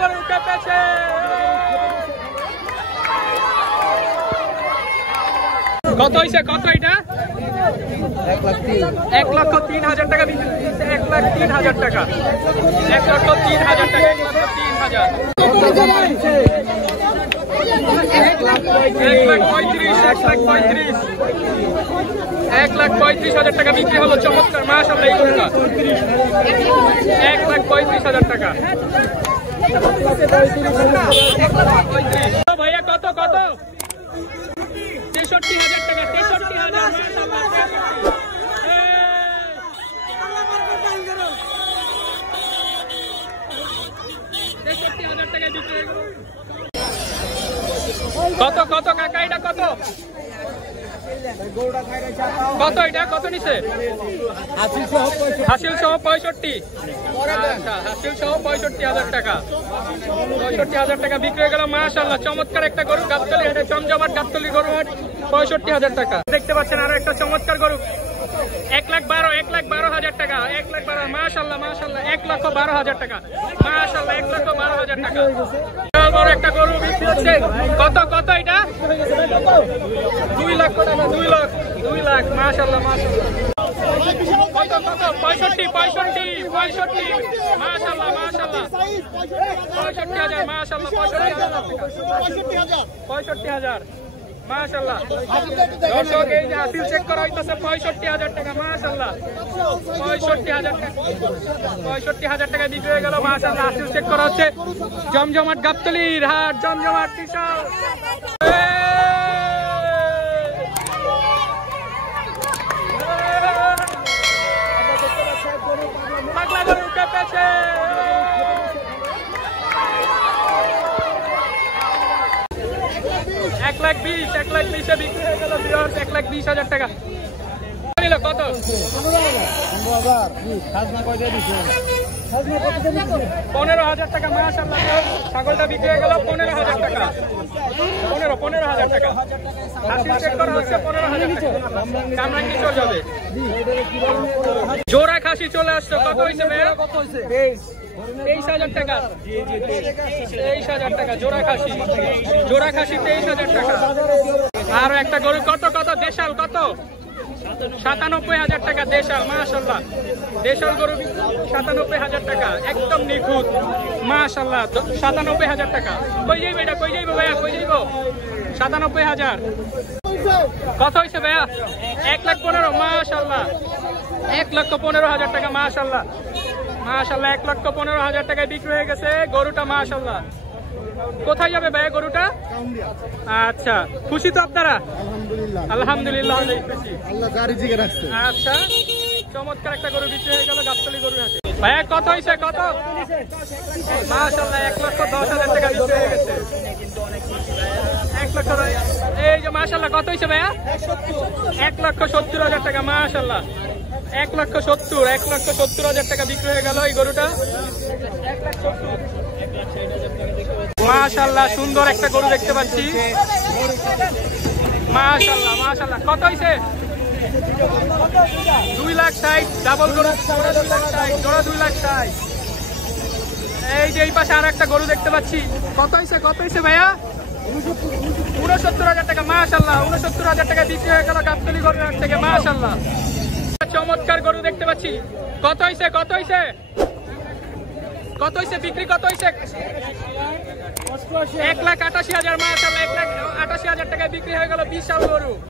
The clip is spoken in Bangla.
গরু কেঁপেছে। কত হয়েছে, কত এটা? 1,03,000 টাকা বিক্রি হয়েছে। 1,03,000 টাকা, 1,03,000 টাকা, 1,03,000। 1,35,000 টাকা বিক্রি হলো। চমৎকার, মাশাআল্লাহ। এই গরুটা 1,35,000 টাকা। ভাইয়া কত, কত? 63,000 টাকা, 63,000। 63,000 টাকা বিক্রি। কত, কত কাকা এটা কত? কত এটা, কত নিছে? হাসিল সহ 65। আচ্ছা, হাসিল সহ 65,000 টাকা। 65,000 টাকা বিক্রি হয়ে গেল। মাশাআল্লাহ, চমৎকার একটা গরু। গাবতলী হাটে, জমজমাট গাবতলী গরু হাট। 65,000 টাকা। দেখতে পাচ্ছেন আরো একটা চমৎকার গরু। 1,12,000 টাকা। 1,12,000। মাশাআল্লাহ, মাশাআল্লাহ। 1,12,000 টাকা। মাশাআল্লাহ, 1,12,000 টাকা। বড় একটা গরু বিক্রি হচ্ছে। কত, কত এটা? 2 লাখ টাকা। 2 লাখ, 2 লাখ। মাশাআল্লাহ, মাশাআল্লাহ। কত, কত? 65, 65, 65। মাশাআল্লাহ, মাশাআল্লাহ। 65,000। মাশাআল্লাহ, 65,000। 65,000। মাশাআল্লাহ। দর্শক, এই যে হাসিল চেক করা হইতেছে 65,000 টাকা। মাশাআল্লাহ, 65,000 টাকা। 65,000 টাকা বিক্রি হয়ে গেল। মাশাআল্লাহ, হাসিল চেক করা হচ্ছে। জমজমাট গাবতলীর হাট, জমজমাট বিশাল। পাগলা গরু কেঁপেছে। 1,20,000, 1,20,000 বিক্রি হয়ে গেল। 1,20,000 টাকা। কত? 15,000 টাকা। মাশাআল্লাহ, ছাগলটা বিক্রি হয়ে গেল 15,000 টাকা। 15,000 টাকা। হাসিল চেক করা হচ্ছে 15,000 টাকা। কামরাঙ্গি চলে যাবে। জোড়া খাসি চলে আসছে। কত হয়েছে ভাইয়া? 23,000 টাকা। 23,000 টাকা জোড়া খাসি। জোড়া খাসি 23,000 টাকা। আর একটা গরু। কত, কত? দেশাল কত? 97,000 টাকা। দেশাল, মাশাআল্লাহ। দেশাল গরু 97,000 টাকা। একদম নিখুঁত। মাশাআল্লাহ, 97,000 টাকা। কই যাইব এটা? কই যাইব ভাইয়া? কই যাইব? 97,000। কত হয়েছে ভাইয়া? 1,15,000। মাশাআল্লাহ, 1,15,000 টাকা। মাশাআল্লাহ, মাশাআল্লাহ। 1,15,000 টাকায় বিক্রি হয়ে গেছে গরুটা। মাশাআল্লাহ। কোথায় যাবে ভাইয়া গরুটা? আচ্ছা, খুশি তো আপনারা? আলহামদুলিল্লাহ, আচ্ছা, চমৎকার একটা গরু বিক্রি হয়ে গেল গাবতলী গরু হাটে। ভাইয়া কত হয়েছে, কত? মাশাআল্লাহ, 1,10,000 টাকা বিক্রি হয়ে গেছে। 1 লক্ষ। এই যে মাশাআল্লাহ, কত হয়েছে ভাইয়া? 1,70,000 টাকা। মাশাআল্লাহ, 1,70,000। 1,70,000 টাকা বিক্রি হয়ে গেল এই গরুটা। মাশাআল্লাহ, সুন্দর একটা গরু দেখতে পাচ্ছি। মাশাআল্লাহ, মাশাআল্লাহ। কত হয়েছে? 2,60,000। ডাবল গরু, জোড়া 2,60,000। জোড়া 2,60,000। এই যে এই পাশে আর একটা গরু দেখতে পাচ্ছি। কত হয়েছে, কত হয়েছে ভাইয়া? 69,000 টাকা। মাশাআল্লাহ, 69,000 টাকা বিক্রি হয়ে গেল গাবতলী গরু হাট থেকে। মাশাআল্লাহ, চমৎকার গরু দেখতে পাচ্ছি। কত হয়েছে, কত হয়েছে, কত হয়েছে বিক্রি? কত হয়েছে? 1,88,000। মাশাআল্লাহ, 1,88,000 টাকা বিক্রি হয়ে গেল। বিশাল গরু।